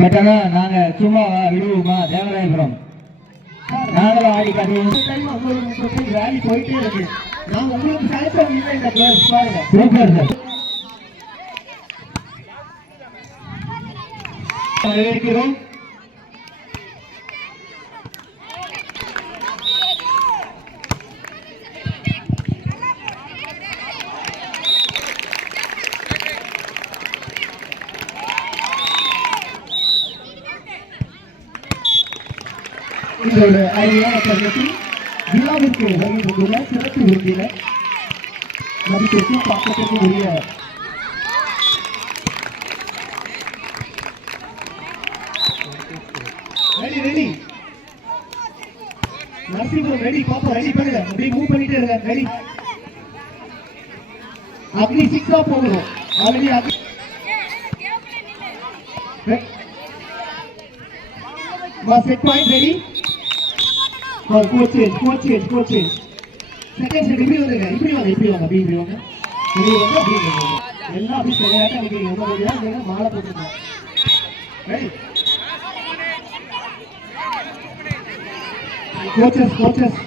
But ஆனா நாங்க சும்மா விடுவோமா தேவராயபுரம் நாங்களும் ஆடி காட்டுவோம். வேலி போயிட்டே இருக்கு. நான் உங்களுக்கு சாய்ஸாக இல்லை இந்த பிளேஸ் பாருங்க. Super sir. வரவேற்கிறோம். இதோட அருமையான தருணத்தில் விழாவிற்கு வருகை கொண்டுள்ள சிறப்பு விருந்தினர் மதிப்பிற்கும் பக்கத்திற்கும் உரிய ரெடி ரெடி நரசிங்கம் ரெடி பாப்பா ரெடி பண்ணுங்க அப்படியே மூவ் பண்ணிட்டே இருங்க ரெடி அக்னி 6 போகணும் already set point ready coach change second set இப்படி வாங்க அப்படி வாங்க எல்லாம் அப்படி சரியாக நினைக்கிறீங்க ரொம்ப முடியாது மாலை போட்டுருக்கோம் ரெடி கோச்சஸ்